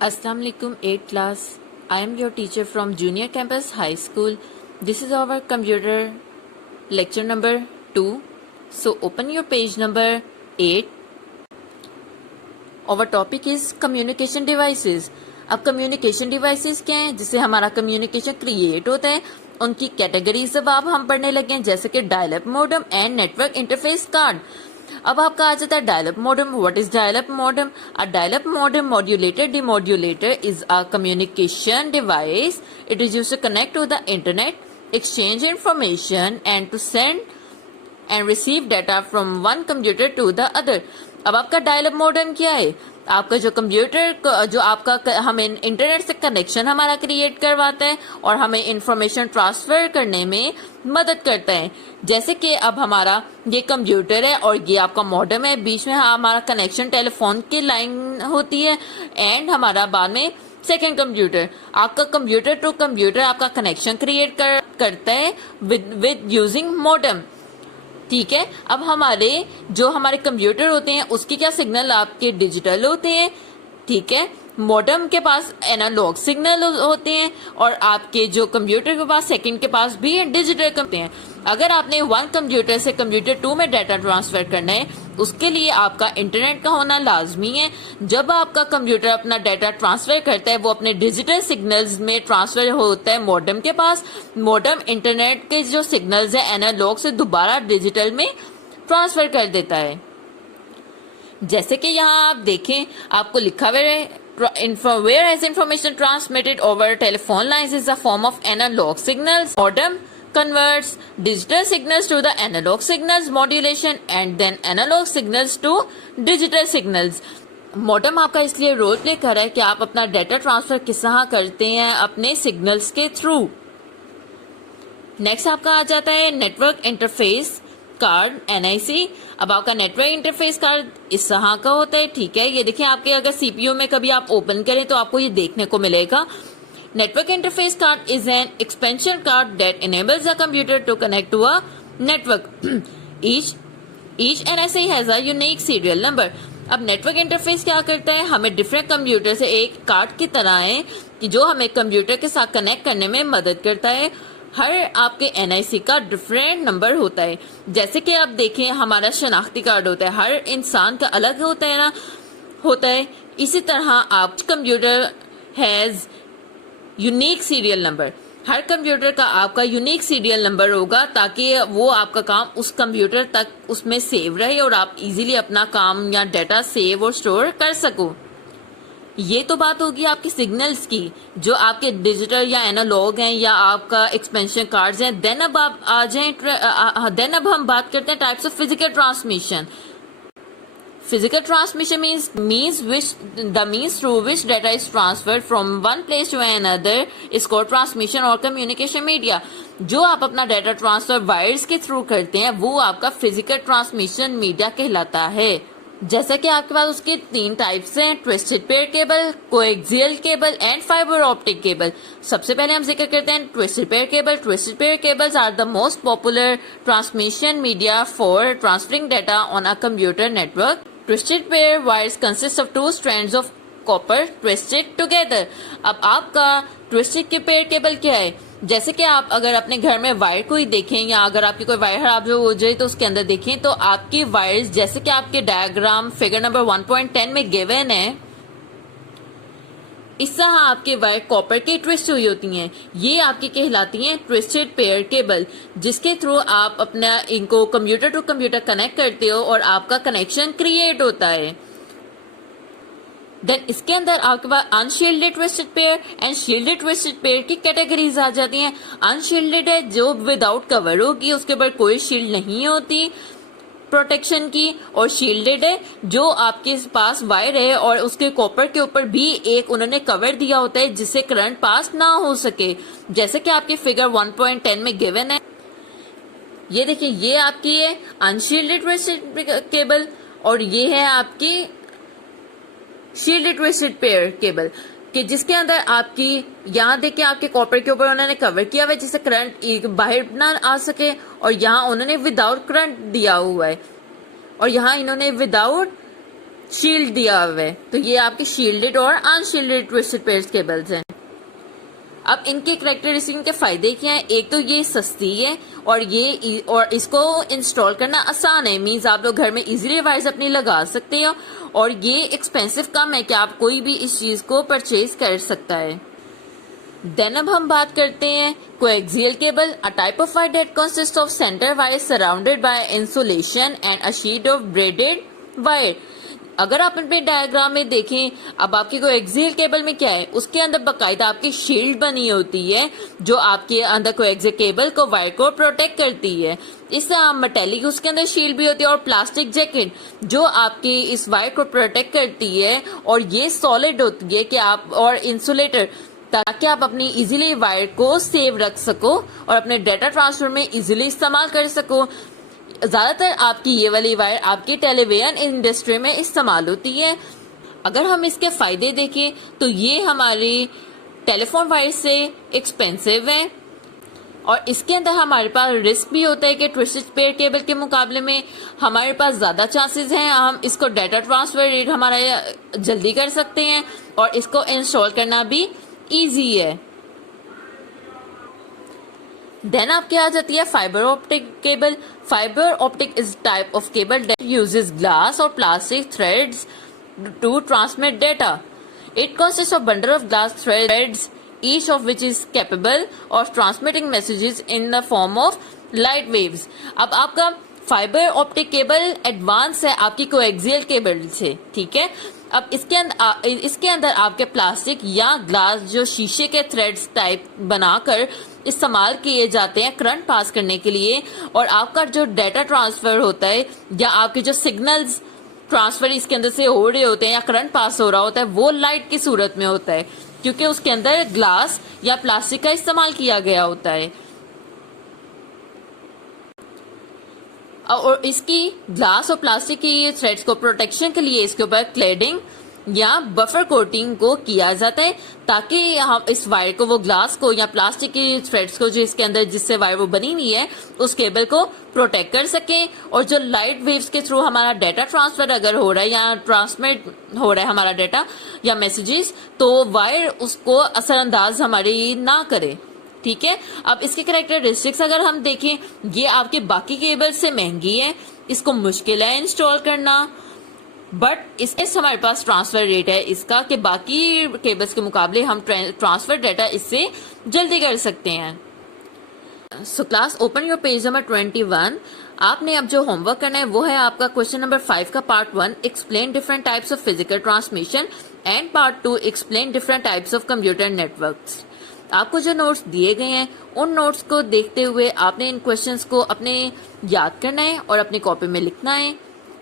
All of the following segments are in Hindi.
Assalamu alaikum 8th class. I am your teacher from Junior Campus High School. This is our computer lecture number 2. So open your page number 8. Our topic is communication devices. अब communication devices क्या है, जिससे हमारा communication create होता है, उनकी कैटेगरीज अब हम पढ़ने लगे हैं, जैसे कि dial up modem and network interface card. अब आपका आ जाता है dial up modem. What is dial up modem? A dial up modem modulator demodulator is a communication device. It is used to connect to the internet, exchange information and to send and receive data from one computer to the other. अब आपका डायल अप मॉडेम क्या है? आपका जो कंप्यूटर जो आपका हमें इंटरनेट से कनेक्शन हमारा क्रिएट करवाता है और हमें इंफॉर्मेशन ट्रांसफर करने में मदद करता है। जैसे कि अब हमारा ये कंप्यूटर है और ये आपका मॉडेम है, बीच में हमारा कनेक्शन टेलीफोन की लाइन होती है एंड हमारा बाद में सेकेंड कंप्यूटर, आपका कंप्यूटर टू कंप्यूटर आपका कनेक्शन क्रिएट करता है विद यूजिंग मॉडेम। ठीक है, अब हमारे कंप्यूटर होते हैं उसके क्या सिग्नल आपके डिजिटल होते हैं। ठीक है, मॉडेम के पास एनालॉग सिग्नल होते हैं और आपके जो कंप्यूटर के पास सेकंड के पास भी डिजिटल होते हैं। अगर आपने वन कंप्यूटर से कंप्यूटर 2 में डाटा ट्रांसफर करना है, उसके लिए आपका इंटरनेट का होना लाजमी है। जब आपका कंप्यूटर अपना डाटा ट्रांसफर करता है, वो अपने डिजिटल सिग्नल्स में ट्रांसफर होता है मॉडेम के पास। मॉडेम इंटरनेट के जो सिग्नल्स है एनालॉग से दोबारा डिजिटल में ट्रांसफर कर देता है। जैसे कि यहाँ आप देखें, आपको लिखा हुआ है whereas information transmitted over telephone lines is a form of analog signals. Modem converts digital signals to the analog signals modulation and then analog signals to digital signals. Modem आपका इसलिए रोल प्ले कर रहा है कि आप अपना डाटा ट्रांसफर किस तरह करते हैं अपने सिग्नल्स के थ्रू। नेक्स्ट आपका आ जाता है नेटवर्क इंटरफेस कार्ड NIC। अब आपका नेटवर्क इंटरफेस कार्ड इस तरह का होता है। ठीक है, ये देखिए आपके अगर CPU में कभी आप ओपन करें तो आपको ये देखने को मिलेगा। Network interface card is an expansion card that enables a computer to connect to a network. Each NIC has a unique serial number. अब नेटवर्क इंटरफेस क्या करता है, हमें डिफरेंट कंप्यूटर से एक कार्ड की तरह है कि जो हमें कंप्यूटर के साथ कनेक्ट करने में मदद करता है। हर आपके NIC का डिफरेंट नंबर होता है। जैसे कि आप देखें हमारा शनाख्ती कार्ड होता है, हर इंसान का अलग होता है ना, होता है। इसी तरह आप computer has unique serial number. Her computer का आपका यूनिक सीरियल नंबर होगा ताकि वो आपका काम उस कंप्यूटर तक उसमें सेव रहे और आप इजीली अपना काम या डाटा सेव और स्टोर कर सको। ये तो बात होगी आपके सिग्नल्स की, जो आपके डिजिटल या एनालॉग हैं या आपका एक्सपेंशन कार्ड्स हैं। देन अब आप आ जाएं, देन अब हम बात करते हैं types of physical transmission. Physical transmission means through which data is transferred from one place to another is called transmission or communication media. जो आप अपना डाटा ट्रांसफर वायर्स के थ्रू करते हैं वो आपका फिजिकल ट्रांसमिशन मीडिया कहलाता है। जैसा कि आपके पास उसके 3 टाइप्स हैं, twisted pair cable, coaxial cable and fibre optic cable. सबसे पहले हम जिक्र करते हैं twisted pair cable. Twisted pair cables are the most popular transmission media for transferring data on a computer network. Twisted pair wires consist of 2 strands of copper twisted together. अब आपका ट्विस्टेड के पेयर केबल क्या है? जैसे कि आप अगर अपने घर में वायर को ही देखें या अगर आपकी कोई वायर खराब जो हो जाए तो उसके अंदर देखें तो आपकी वायर्स जैसे कि आपके डायग्राम फिगर नंबर 1.10 में गिवन है, इस तरह आपके वायर कॉपर की ट्विस्ट हुई होती हैं। ये आपकी कहलाती हैं ट्विस्टेड पेयर केबल, जिसके थ्रू आप अपना इनको कंप्यूटर टू कंप्यूटर कनेक्ट करते हो और आपका कनेक्शन क्रिएट होता है। देन इसके अंदर आपके पास unshielded twisted pair and shielded twisted pair की कैटेगरीज आ जाती हैं। अनशील्डेड है जो विदाउट कवर होगी, उसके ऊपर कोई शील्ड नहीं होती प्रोटेक्शन की, और शील्डेड है जो आपके पास वायर है और उसके कॉपर के ऊपर भी एक उन्होंने कवर दिया होता है जिससे करंट पास ना हो सके, जैसे कि आपके फिगर 1.10 में गिवन है। ये देखिए, ये आपकी है अनशील्डेड ट्विस्टेड केबल और ये है आपकी शील्डेड ट्विस्टेड पेयर केबल कि जिसके अंदर आपकी यहाँ देखिए आपके कॉपर के ऊपर उन्होंने कवर किया हुआ है जिससे करंट बाहर ना आ सके, और यहाँ उन्होंने विदाउट करंट दिया हुआ है और यहाँ इन्होंने विदाउट शील्ड दिया हुआ है, तो ये आपके शील्डेड और अनशील्डेड ट्विस्टेड पेयर्स केबल्स हैं। अब इनके करेक्टरिस्टिक के फायदे क्या है? एक तो ये सस्ती है और इसको इंस्टॉल करना आसान है, मींस आप लोग घर में इजीली वायर्स अपनी लगा सकते हो, और ये एक्सपेंसिव कम है कि आप कोई भी इस चीज को परचेज कर सकता है। देन अब हम बात करते हैं coaxial cable, a type of wire that consist of centre wire surrounded by insulation and a sheet of braided wire. अगर आप अपने डायग्राम में देखें, अब आपकी कोएक्सियल केबल में क्या है, उसके अंदर बकायदा आपकी शील्ड बनी होती है जो आपके अंदर कोएक्सियल केबल को वायर को प्रोटेक्ट करती है। इससे आप मेटेलिक उसके अंदर शील्ड भी होती है और प्लास्टिक जैकेट जो आपकी इस वायर को प्रोटेक्ट करती है, और ये सॉलिड होती है कि आप और इंसुलेटर, ताकि आप अपनी इजीली वायर को सेव रख सको और अपने डेटा ट्रांसफर में इजीली इस्तेमाल कर सको। ज्यादातर आपकी ये वाली वायर आपकी टेलीविजन इंडस्ट्री में इस्तेमाल होती है। अगर हम इसके फायदे देखें तो ये हमारी टेलीफोन वायर से एक्सपेंसिव है, और इसके अंदर हमारे पास रिस्क भी होता है कि ट्विस्टेड पेयर केबल के मुकाबले में हमारे पास ज्यादा चांसेस हैं, हम इसको डाटा ट्रांसफर रेट हमारा जल्दी कर सकते हैं और इसको इंस्टॉल करना भी इजी है। देन आपके आ जाती है fibre optic cable. Fibre optic is type of cable that uses glass और plastic threads to transmit data. It consists of bundle of glass threads, each of which is capable of transmitting messages in the form of light waves. अब आपका फाइबर ऑप्टिक केबल एडवांस है आपकी कोएक्सियल केबल से, ठीक है। अब इसके अंदर आपके प्लास्टिक या ग्लास जो शीशे के थ्रेड्स टाइप बनाकर इस्तेमाल किए जाते हैं करंट पास करने के लिए, और आपका जो डेटा ट्रांसफर होता है या आपके जो सिग्नल्स ट्रांसफर इसके अंदर से हो रहे होते हैं या करंट पास हो रहा होता है वो लाइट की सूरत में होता है, क्योंकि उसके अंदर ग्लास या प्लास्टिक का इस्तेमाल किया गया होता है। और इसकी ग्लास और प्लास्टिक की थ्रेड्स को प्रोटेक्शन के लिए इसके ऊपर क्लेडिंग या बफर कोटिंग को किया जाता है, ताकि हम इस वायर को, वो ग्लास को या प्लास्टिक की थ्रेड्स को जो इसके अंदर जिससे वायर वो बनी हुई है उस केबल को प्रोटेक्ट कर सके, और जो लाइट वेव्स के थ्रू हमारा डेटा ट्रांसफर अगर हो रहा है या ट्रांसमिट हो रहा है हमारा डेटा या मैसेजेस, तो वायर उसको असरअंदाज हमारी ना करे, ठीक है। अब इसके कैरेक्टरिस्टिक्स अगर हम देखें, ये आपके बाकी केबल से महंगी है, इसको मुश्किल है इंस्टॉल करना, बट इसके हमारे पास ट्रांसफर रेट है इसका कि बाकी केबल्स के मुकाबले हम ट्रांसफर डेटा इससे जल्दी कर सकते हैं। So class open your page number 21। आपने अब जो होमवर्क करना है वो है आपका क्वेश्चन नंबर 5 का part 1, explain different types of physical transmission, and part 2, explain different types of computer networks. आपको जो नोट्स दिए गए हैं उन नोट्स को देखते हुए आपने इन क्वेश्चंस को अपने याद करना है और अपनी कॉपी में लिखना है।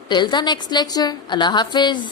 Till the next lecture, Allah Hafiz.